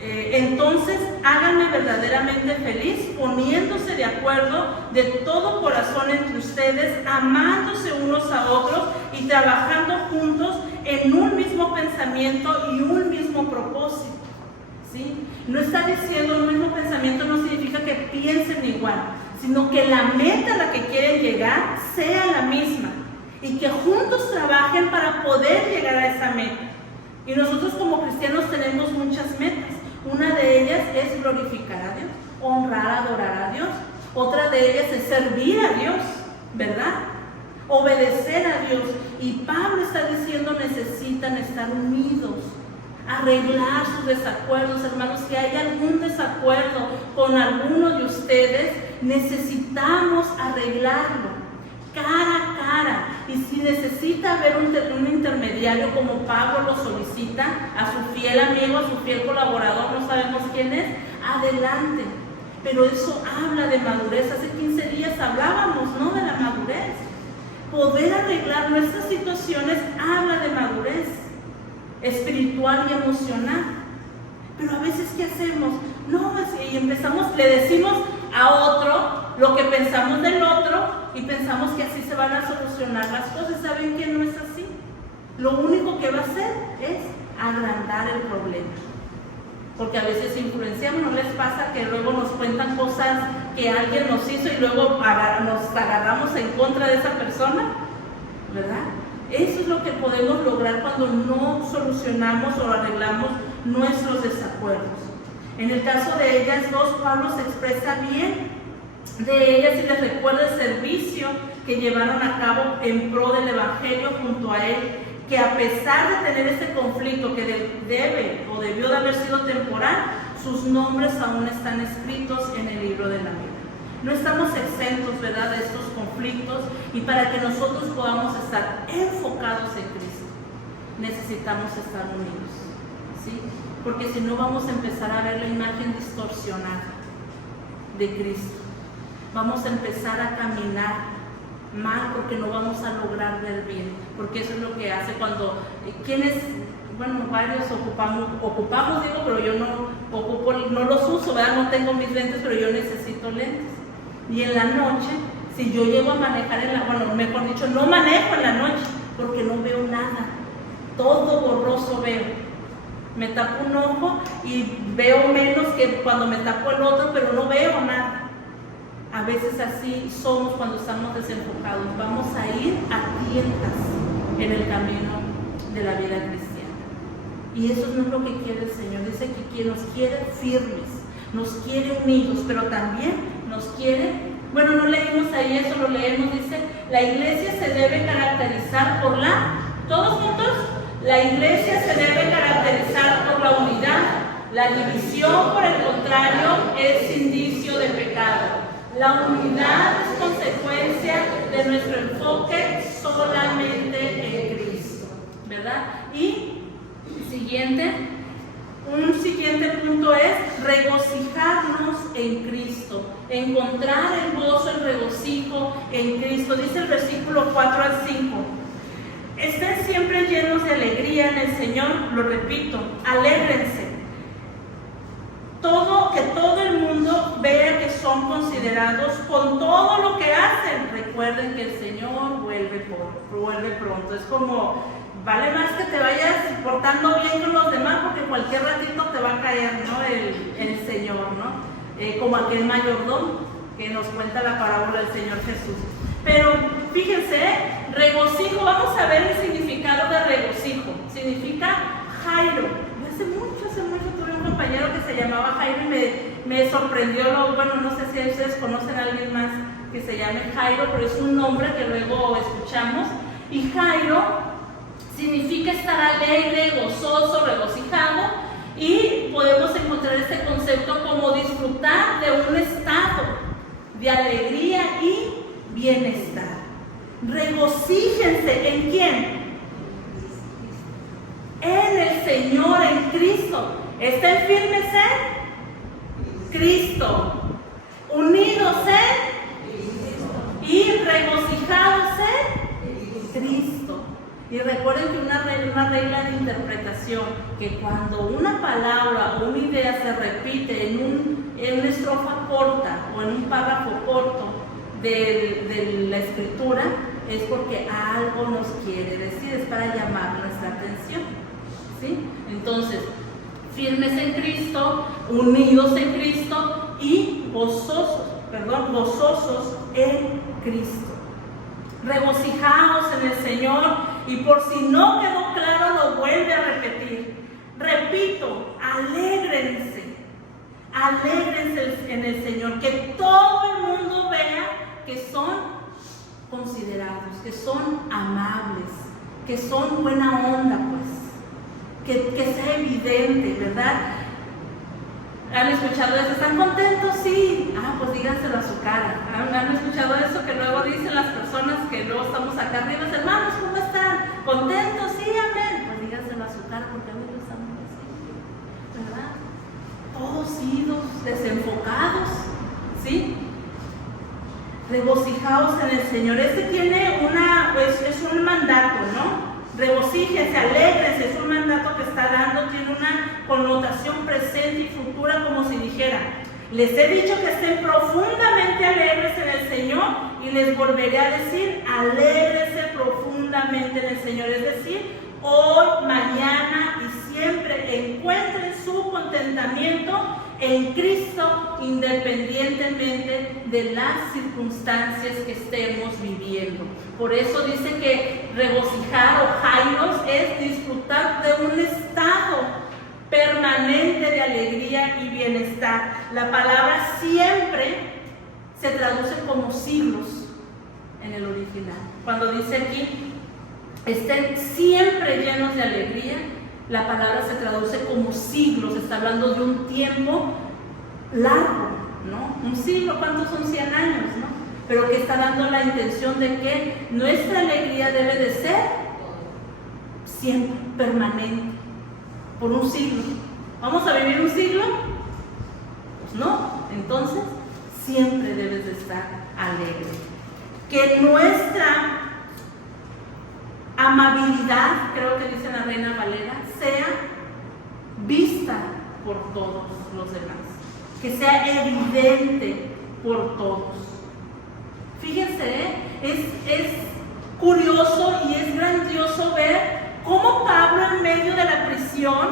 entonces háganme verdaderamente feliz, poniéndose de acuerdo de todo corazón entre ustedes, amándose unos a otros y trabajando juntos en un mismo pensamiento y un mismo propósito. ¿Sí? No está diciendo un mismo pensamiento, no significa que piensen igual, sino que la meta a la que quieren llegar sea la misma y que juntos trabajen para poder llegar a esa meta. Y nosotros como cristianos tenemos muchas metas. Una de ellas es glorificar a Dios, honrar, adorar a Dios. Otra de ellas es servir a Dios, ¿verdad? Obedecer a Dios. Y Pablo está diciendo, necesitan estar unidos, arreglar sus desacuerdos. Hermanos, si hay algún desacuerdo con alguno de ustedes, necesitamos arreglarlo cara a cara. Y si necesita haber un intermediario, como Pablo lo solicita, a su fiel amigo, a su fiel colaborador, no sabemos quién es, adelante. Pero eso habla de madurez. Hace 15 días hablábamos, ¿no?, de la madurez. Poder arreglar nuestras situaciones habla de madurez espiritual y emocional. Pero a veces, ¿qué hacemos? No, y empezamos, le decimos a otro lo que pensamos del otro y pensamos que así se van a solucionar las cosas. ¿Saben que no es así? Lo único que va a hacer es agrandar el problema. Porque a veces influenciamos, ¿no les pasa que luego nos cuentan cosas que alguien nos hizo y luego nos agarramos en contra de esa persona? ¿Verdad? Eso es lo que podemos lograr cuando no solucionamos o arreglamos nuestros desacuerdos. En el caso de ellas dos, Pablo se expresa bien de ellas y les recuerda el servicio que llevaron a cabo en pro del Evangelio junto a él, que a pesar de tener este conflicto que debe o debió de haber sido temporal, sus nombres aún están escritos en el libro de la vida. No estamos exentos, ¿verdad?, de estos conflictos, y para que nosotros podamos estar enfocados en Cristo, necesitamos estar unidos, ¿sí? Porque si no, vamos a empezar a ver la imagen distorsionada de Cristo. Vamos a empezar a caminar mal porque no vamos a lograr ver bien, porque eso es lo que hace cuando varios ocupamos, digo, pero yo no los uso, ¿verdad? No tengo mis lentes, pero yo necesito lentes. Y en la noche, si yo llego a manejar mejor dicho, no manejo en la noche porque no veo nada, todo borroso veo. Me tapo un ojo y veo menos que cuando me tapo el otro, pero no veo nada. A veces así somos cuando estamos desenfocados. Vamos a ir a tientas en el camino de la vida cristiana. Y eso no es lo que quiere el Señor. Dice que nos quiere firmes, nos quiere unidos, pero también nos quiere, no leímos ahí eso, lo leemos, dice, la iglesia se debe caracterizar por todos juntos, la iglesia se debe caracterizar por la unidad. La división, por el contrario, es indicio de pecado. La unidad es consecuencia de nuestro enfoque solamente en Cristo, ¿verdad? Y un siguiente punto es regocijarnos en Cristo, encontrar el gozo, el regocijo en Cristo. Dice el versículo 4 al 5. Estén siempre llenos de alegría en el Señor, lo repito, alégrense. Que todo el mundo vea que son considerados con todo lo que hacen. Recuerden que el Señor vuelve pronto. Es como, vale más que te vayas portando bien con los demás, porque cualquier ratito te va a caer, ¿no?, el Señor, ¿no? Como aquel mayordomo que nos cuenta la parábola del Señor Jesús. Pero fíjense, regocijo, vamos a ver el significado de regocijo. Significa Jairo. Hace mucho tuve un compañero que se llamaba Jairo y me sorprendió, no sé si ustedes conocen a alguien más que se llame Jairo, pero es un nombre que luego escuchamos. Y Jairo significa estar alegre, gozoso, regocijado, y podemos encontrar este concepto como disfrutar de un estado de alegría y bienestar. Regocíjense, ¿en quién? En el Señor, en Cristo. Estén firmes en Cristo, unidos en y regocijados en Cristo. Y recuerden que una regla de interpretación, que cuando una palabra o una idea se repite en una estrofa corta o en un párrafo corto de la escritura, es porque algo nos quiere decir, es para llamar nuestra atención, ¿sí? Entonces, firmes en Cristo, unidos en Cristo y gozosos en Cristo. Regocijaos en el Señor, y por si no quedó claro, lo vuelve a repetir. Repito, alégrense en el Señor, que todo el mundo vea que son considerados, que son amables, que son buena onda, pues, que sea evidente, ¿verdad? ¿Han escuchado eso? ¿Están contentos? Sí. Pues díganselo a su cara. ¿Han escuchado eso que luego dicen las personas que luego estamos acá arriba? Hermanos, ¿cómo están? ¿Contentos? Sí, amén. Pues díganselo a su cara, porque a mí lo estamos diciendo, ¿verdad? Todos idos, desenfocados, ¿sí? Regocijaos en el Señor. Este tiene es un mandato, ¿no? Regocíjense, alégrense, es un mandato que está dando, tiene una connotación presente y futura, como si dijera: les he dicho que estén profundamente alegres en el Señor, y les volveré a decir: alégrense profundamente en el Señor. Es decir, hoy, mañana y siempre encuentren su contentamiento en Cristo, independientemente de las circunstancias que estemos viviendo. Por eso dice que regocijar o jairos es disfrutar de un estado permanente de alegría y bienestar. La palabra siempre se traduce como siglos en el original. Cuando dice aquí, estén siempre llenos de alegría, la palabra se traduce como siglos. Está hablando de un tiempo largo, ¿no? Un siglo, ¿cuántos son 100 años, no? Pero que está dando la intención de que nuestra alegría debe de ser siempre, permanente, por un siglo. ¿Vamos a vivir un siglo? Pues no. Entonces, siempre debes de estar alegre. Que nuestra amabilidad, creo que dice la Reina Valera, sea vista por todos los demás, que sea evidente por todos. Fíjense, es curioso y es grandioso ver cómo Pablo, en medio de la prisión,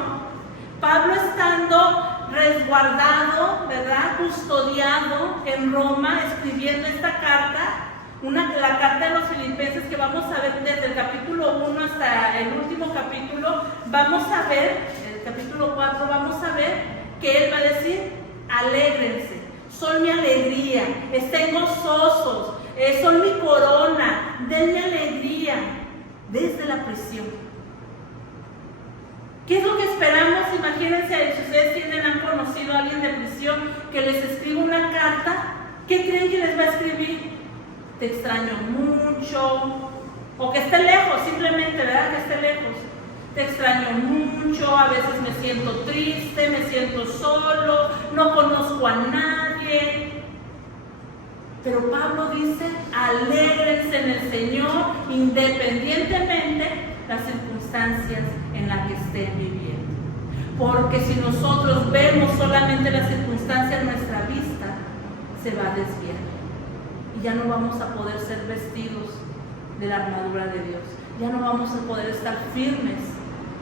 Pablo estando resguardado, ¿verdad?, custodiado en Roma, escribiendo esta carta, la carta de los Filipenses, que vamos a ver desde el capítulo 1 hasta el último capítulo. Vamos a ver, el capítulo 4, vamos a ver que él va a decir: alégrense, son mi alegría, estén gozosos, son mi corona, denme alegría, desde la prisión. ¿Qué es lo que esperamos? Imagínense, si ustedes han conocido a alguien de prisión que les escribe una carta, ¿qué creen que les va a escribir? Te extraño mucho, o que esté lejos, simplemente, ¿verdad? Que esté lejos. Te extraño mucho, a veces me siento triste, me siento solo, no conozco a nadie. Pero Pablo dice: alégrense en el Señor, independientemente de las circunstancias en las que estén viviendo. Porque si nosotros vemos solamente las circunstancias, nuestra vista se va a desviar. Y ya no vamos a poder ser vestidos de la armadura de Dios. Ya no vamos a poder estar firmes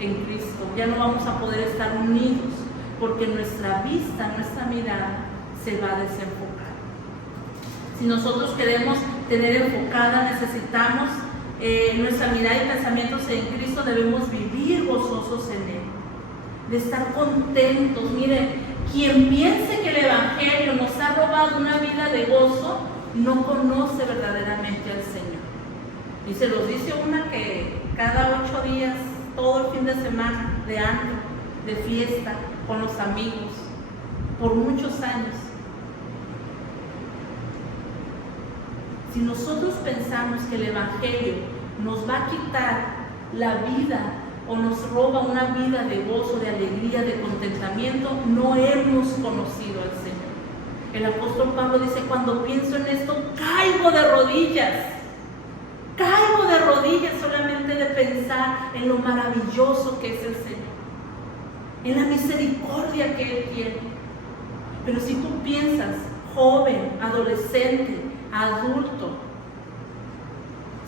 en Cristo. Ya no vamos a poder estar unidos, porque nuestra vista, nuestra mirada se va a desenfocar. Si nosotros queremos tener enfocada, necesitamos nuestra mirada y pensamientos en Cristo. Debemos vivir gozosos en Él, de estar contentos. Miren, quien piense que el Evangelio nos ha robado una vida de gozo, no conoce verdaderamente al Señor. Y se los dice una que cada 8 días, todo el fin de semana, de antro, de fiesta, con los amigos, por muchos años. Si nosotros pensamos que el Evangelio nos va a quitar la vida o nos roba una vida de gozo, de alegría, de contentamiento, no hemos conocido al Señor. El apóstol Pablo dice: cuando pienso en esto, caigo de rodillas. Caigo de rodillas solamente de pensar en lo maravilloso que es el Señor, en la misericordia que Él tiene. Pero si tú piensas, joven, adolescente, adulto,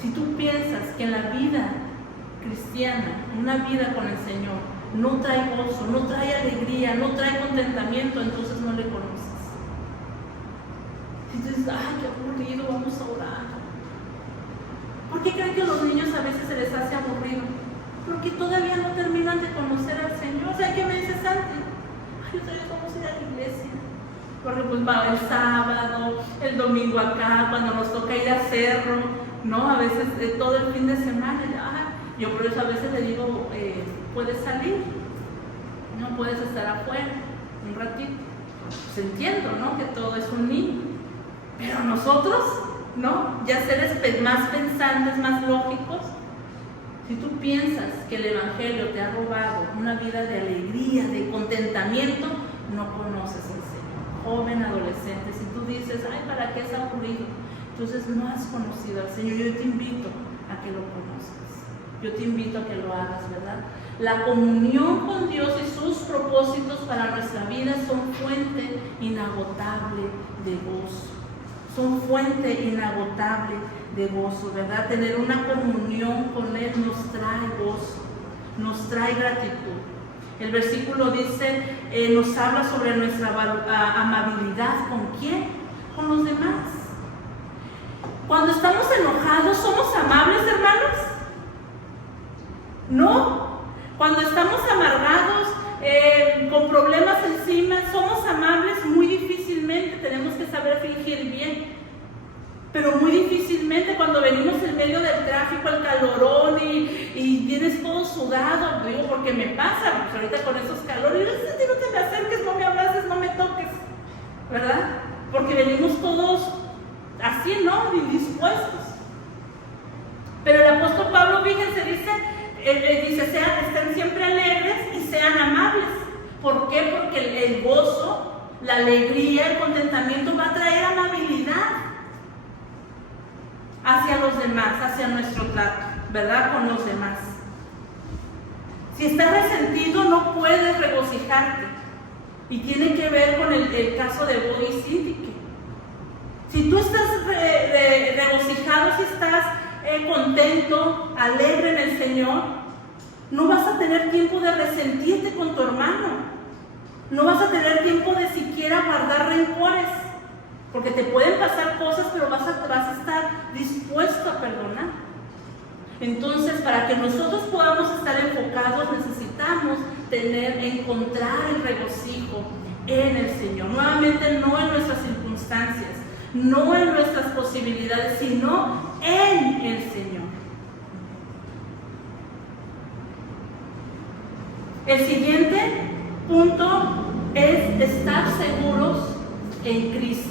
si tú piensas que en la vida cristiana, una vida con el Señor, no trae gozo, no trae alegría, no trae contentamiento, entonces no le conoces. Si tú dices, ay, qué aburrido, vamos a orar. ¿Por qué creen que a los niños a veces se les hace aburrido? Porque todavía no terminan de conocer al Señor. O sea, ¿qué me dices antes? Ay, otra vez vamos a ir a la iglesia. Porque pues va el sábado, el domingo acá, cuando nos toca ir a cerro, ¿no? A veces todo el fin de semana. Yo por eso a veces le digo, puedes salir, no puedes estar afuera un ratito. Pues entiendo, ¿no? Que todo es un niño. Pero nosotros, ¿no? Ya seres más pensantes, más lógicos. Si tú piensas que el Evangelio te ha robado una vida de alegría, de contentamiento, no conoces al Señor. Joven, adolescente, si tú dices, ay, ¿para qué es aburrido? Entonces no has conocido al Señor. Yo te invito a que lo conozcas. Yo te invito a que lo hagas, ¿verdad? La comunión con Dios y sus propósitos para nuestra vida son fuente inagotable de gozo. Son fuente inagotable de gozo, ¿verdad? Tener una comunión con Él nos trae gozo, nos trae gratitud. El versículo dice, nos habla sobre nuestra amabilidad. ¿Con quién? Con los demás. Cuando estamos enojados, ¿somos amables, hermanos? No. Cuando estamos amargados, con problemas encima, ¿somos amables? Muy difícilmente. Tenemos que saber fingir bien. Pero muy difícilmente cuando venimos en medio del tráfico, el calorón y vienes todo sudado, digo porque me pasa, pues ahorita con esos calores, no te me acerques, no me abraces, no me toques, ¿verdad? Porque venimos todos así, ¿no? Indispuestos. Pero el apóstol Pablo, fíjense, dice, estén siempre alegres y sean amables. ¿Por qué? Porque el gozo, la alegría, el contentamiento va a traer amabilidad hacia los demás, hacia nuestro trato, ¿verdad? Con los demás. Si estás resentido, no puedes regocijarte. Y tiene que ver con el caso de Body Syndicate. Si tú estás regocijado, si estás contento, alegre en el Señor, no vas a tener tiempo de resentirte con tu hermano. No vas a tener tiempo de siquiera guardar rencores. Porque te pueden pasar cosas, pero vas a estar dispuesto a perdonar. Entonces, para que nosotros podamos estar enfocados, necesitamos encontrar el regocijo en el Señor. Nuevamente, no en nuestras circunstancias, no en nuestras posibilidades, sino en el Señor. El siguiente punto es estar seguros en Cristo.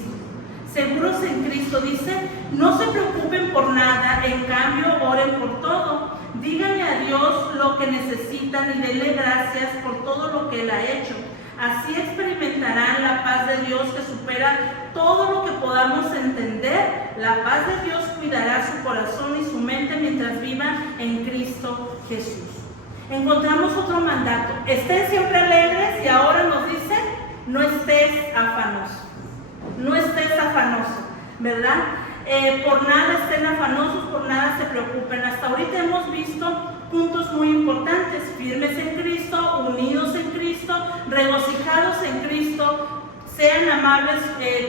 Seguros en Cristo, dice, no se preocupen por nada, en cambio oren por todo. Díganle a Dios lo que necesitan y denle gracias por todo lo que Él ha hecho. Así experimentarán la paz de Dios que supera todo lo que podamos entender. La paz de Dios cuidará su corazón y su mente mientras vivan en Cristo Jesús. Encontramos otro mandato. Estén siempre alegres y ahora nos dice, no estés afanoso. No estés afanoso, ¿verdad? Por nada estén afanosos, por nada se preocupen. Hasta ahorita hemos visto puntos muy importantes: firmes en Cristo, unidos en Cristo, regocijados en Cristo, sean amables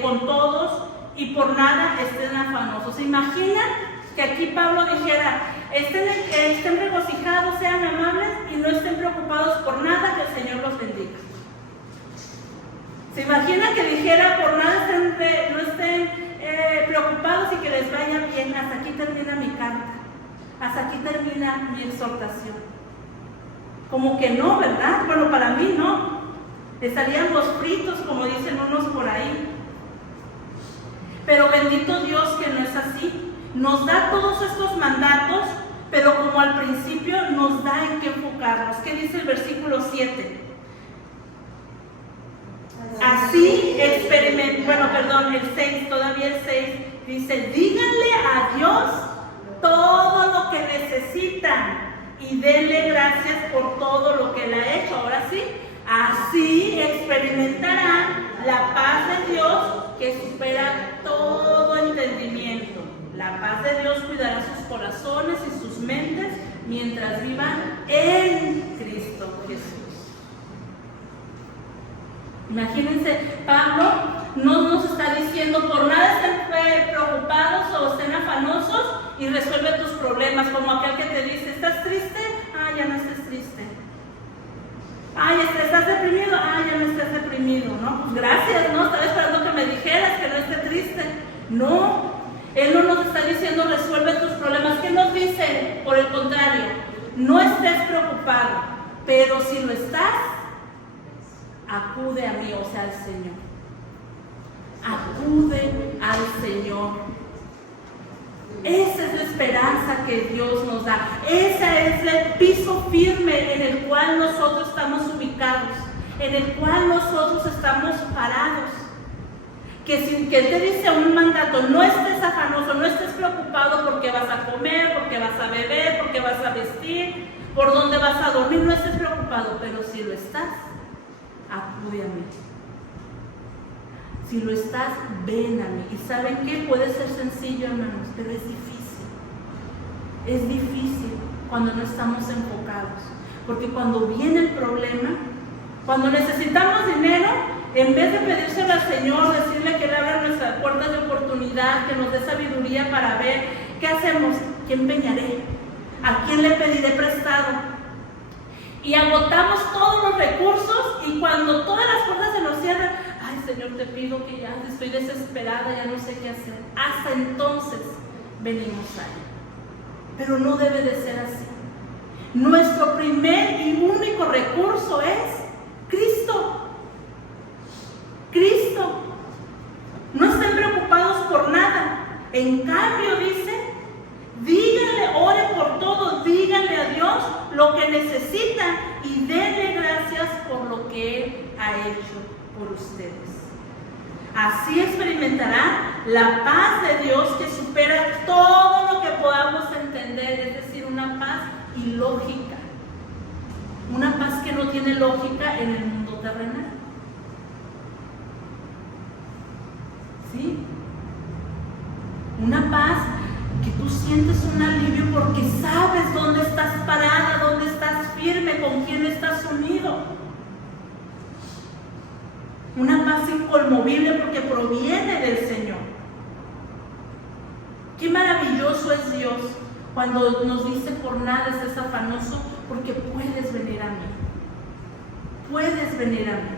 con todos y por nada estén afanosos. ¿Se imaginan que aquí Pablo dijera, estén regocijados, sean amables y no estén preocupados por nada, que el Señor los bendiga? ¿Se imagina que dijera, por nada no estén preocupados y que les vaya bien? Hasta aquí termina mi carta, hasta aquí termina mi exhortación. Como que no, ¿verdad? Bueno, para mí no. Estaríamos fritos, como dicen unos por ahí. Pero bendito Dios que no es así. Nos da todos estos mandatos, pero como al principio nos da en qué enfocarnos. ¿Qué dice el versículo 7? Así el 6, todavía el 6, dice, díganle a Dios todo lo que necesitan y denle gracias por todo lo que Él ha hecho. Ahora sí, así experimentarán la paz de Dios que supera todo entendimiento. La paz de Dios cuidará sus corazones y sus mentes mientras vivan en Cristo Jesús. Imagínense, Pablo no nos está diciendo por nada estén preocupados o estén afanosos y resuelve tus problemas, como aquel que te dice, ¿estás triste? Ah, ya no estés triste. Ay, ¿estás deprimido? Ay, ya no estés deprimido, ¿no? Pues gracias, ¿no? Estaba esperando que me dijeras que no esté triste. No, Él no nos está diciendo resuelve tus problemas. ¿Qué nos dice? Por el contrario, no estés preocupado, pero si lo estás, acude a mí, o sea, al Señor. Acude al Señor. Esa es la esperanza que Dios nos da. Ese es el piso firme en el cual nosotros estamos ubicados, en el cual nosotros estamos parados. Que Él te dice un mandato, no estés afanoso, no estés preocupado porque vas a comer, porque vas a beber, porque vas a vestir, por dónde vas a dormir, no estés preocupado, pero si lo estás, acude a mí. Si lo estás, ven a mí. ¿Y saben qué? Puede ser sencillo, hermanos, pero es difícil. Es difícil cuando no estamos enfocados. Porque cuando viene el problema, cuando necesitamos dinero, en vez de pedírselo al Señor, decirle que Él abra nuestras puertas de oportunidad, que nos dé sabiduría para ver, ¿qué hacemos? ¿Qué empeñaré? ¿A quién le pediré prestado? Y agotamos todos los recursos y cuando todas las puertas se nos cierran, ay Señor, te pido que ya estoy desesperada, ya no sé qué hacer. Hasta entonces venimos a Él. Pero no debe de ser así. Nuestro primer y único recurso es Cristo. Cristo. No estén preocupados por nada. En cambio, dice, díganle, oren por todo, díganle a Dios lo que necesitan y denle gracias por lo que Él ha hecho por ustedes. Así experimentarán la paz de Dios que supera todo lo que podamos entender, es decir, una paz ilógica, una paz que no tiene lógica en el mundo terrenal. ¿Sí? Una paz que tú sientes un alivio porque sabes dónde estás parada, dónde estás firme, con quién estás unido. Una paz inconmovible porque proviene del Señor. Qué maravilloso es Dios cuando nos dice por nada estés afanoso, porque puedes venir a mí. Puedes venir a mí.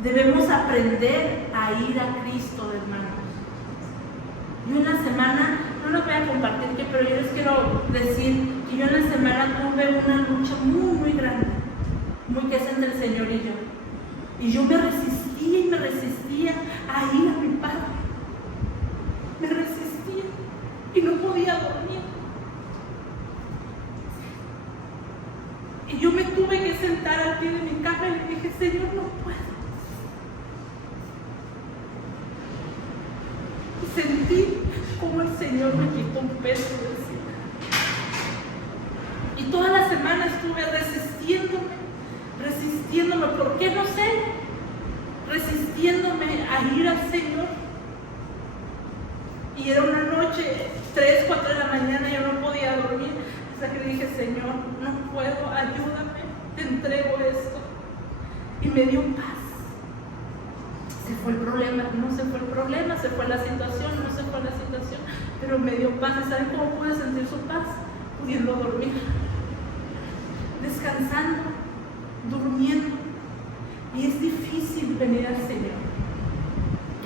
Debemos aprender a ir a Cristo, hermanos. Yo en la semana, no lo voy a compartir, pero yo les quiero decir que yo en la semana tuve una lucha muy grande, que es entre el Señor y yo. Y yo me resistía a ir a mi Padre. Me resistía y no podía dormir. Y yo me tuve que sentar al pie de mi cama y le dije, Señor, no puedo. Y sentí como el Señor me quitó un peso de encima. Y toda la semana estuve resistiéndome, ¿por qué? No sé, resistiéndome a ir al Señor. Y era una noche, 3, 4 de la mañana, yo no podía dormir, hasta que le dije, Señor, no puedo, ayúdame, te entrego esto. Y me dio paz. Se fue el problema, no se fue el problema, se fue la situación, no se fue la situación, pero me dio paz. ¿Y saben cómo pude sentir su paz? Pudiendo dormir, descansando, durmiendo. Y es difícil venir al Señor,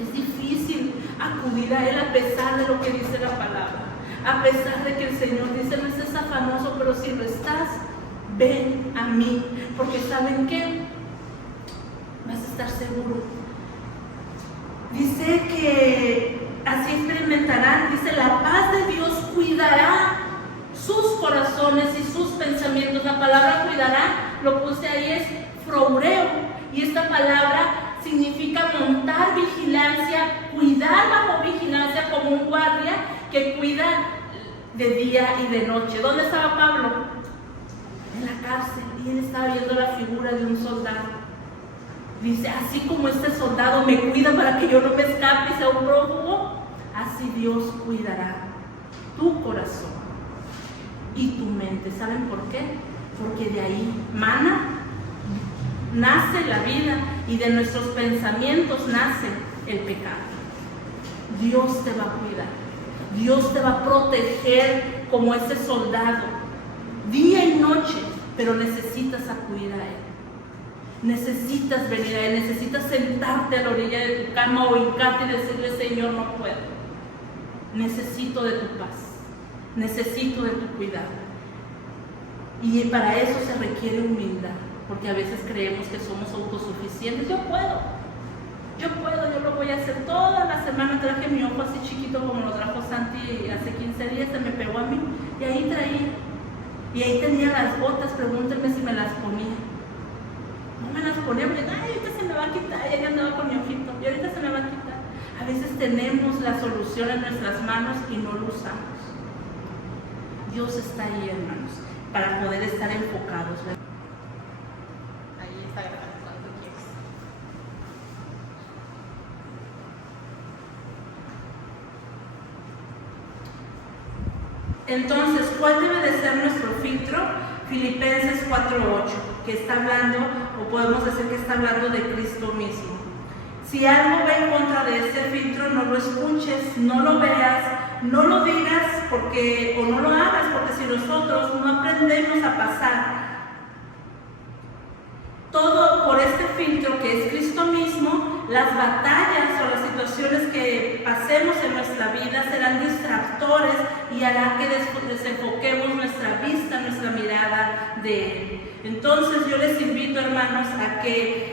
es difícil acudir a Él a pesar de lo que dice la palabra, a pesar de que el Señor dice no estés afanoso, pero si lo estás, ven a mí, porque ¿saben qué? Vas a estar seguro. Dice que así experimentarán, dice la paz de Dios cuidará sus corazones y sus pensamientos. La palabra cuidará, lo puse ahí, es froureo, y esta palabra significa montar vigilancia, cuidar bajo vigilancia como un guardia que cuida de día y de noche. ¿Dónde estaba Pablo? En la cárcel, y él estaba viendo la figura de un soldado. Dice, así como este soldado me cuida para que yo no me escape y sea un prófugo, así Dios cuidará tu corazón y tu mente. ¿Saben por qué? Porque de ahí nace la vida, y de nuestros pensamientos nace el pecado. Dios te va a cuidar, Dios te va a proteger como ese soldado, día y noche, pero necesitas acudir a Él. Necesitas venir a Él, necesitas sentarte a la orilla de tu cama o hincarte y decirle, Señor, no puedo. Necesito de tu paz, necesito de tu cuidado. Y para eso se requiere humildad, porque a veces creemos que somos autosuficientes. Yo lo voy a hacer toda la semana. Traje mi ojo así chiquito como lo trajo Santi hace 15 días, se me pegó a mí, y ahí traía. Y ahí tenía las botas, pregúntenme si me las ponía. No me las ponía, porque ahorita se me va a quitar, ya andaba con mi ojito, y ahorita se me va a quitar. A veces tenemos la solución en nuestras manos y no lo usamos. Dios está ahí, hermanos, para poder estar enfocados. Ahí está grabando cuando quieres. Entonces, ¿cuál debe de ser nuestro filtro? Filipenses 4:8, que está hablando, o podemos decir que está hablando de Cristo mismo. Si algo va en contra de ese filtro, no lo escuches, no lo veas, no lo digas o no lo hagas, porque si nosotros no aprendemos a pasar todo por este filtro que es Cristo mismo, las batallas o las situaciones que pasemos en nuestra vida serán distractores y hará que desenfoquemos nuestra vista, nuestra mirada de Él. Entonces yo les invito, hermanos, a que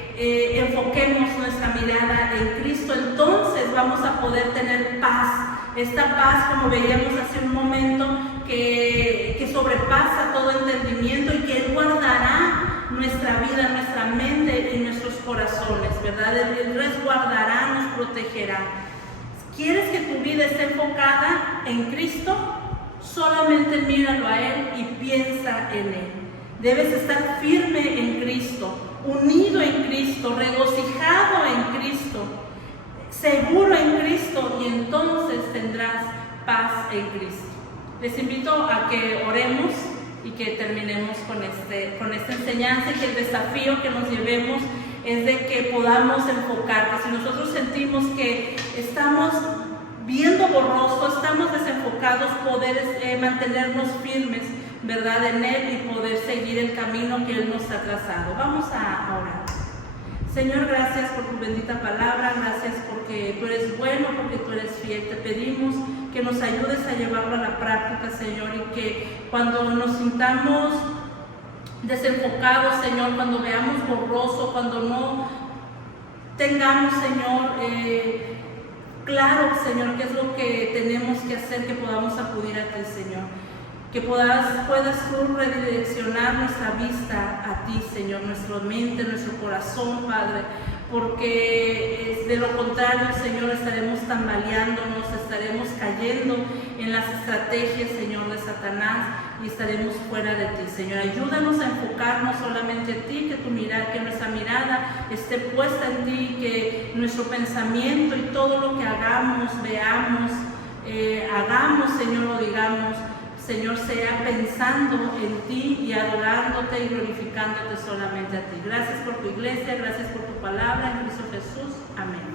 enfoquemos nuestra mirada en Cristo. Entonces vamos a poder tener paz. Esta paz, como veíamos hace un momento, que sobrepasa todo entendimiento, y que Él guardará nuestra vida, nuestra mente y nuestros corazones, ¿verdad? Él resguardará, nos protegerá. ¿Quieres que tu vida esté enfocada en Cristo? Solamente míralo a Él y piensa en Él. Debes estar firme en Cristo, unido en Cristo, regocijado en Cristo, seguro en Cristo, y entonces tendrás paz en Cristo. Les invito a que oremos y que terminemos con esta enseñanza, y que el desafío que nos llevemos es de que podamos enfocar, que si nosotros sentimos que estamos viendo borroso, estamos desenfocados, poder mantenernos firmes, ¿verdad?, en Él, y poder seguir el camino que Él nos ha trazado. Vamos a orar. Señor, gracias por tu bendita palabra, gracias porque tú eres bueno, porque tú eres fiel. Te pedimos que nos ayudes a llevarlo a la práctica, Señor, y que cuando nos sintamos desenfocados, Señor, cuando veamos borroso, cuando no tengamos, Señor, claro, Señor, qué es lo que tenemos que hacer, que podamos acudir a ti, Señor. Que puedas tú redireccionar nuestra vista a ti, Señor, nuestra mente, nuestro corazón, Padre, porque de lo contrario, Señor, estaremos tambaleándonos, estaremos cayendo en las estrategias, Señor, de Satanás, y estaremos fuera de ti, Señor. Ayúdanos a enfocarnos solamente en ti, que nuestra mirada esté puesta en ti, que nuestro pensamiento y todo lo que hagamos, veamos, hagamos, Señor, o digamos, Señor, sea pensando en ti y adorándote y glorificándote solamente a ti. Gracias por tu iglesia, gracias por tu palabra, en Cristo Jesús. Amén.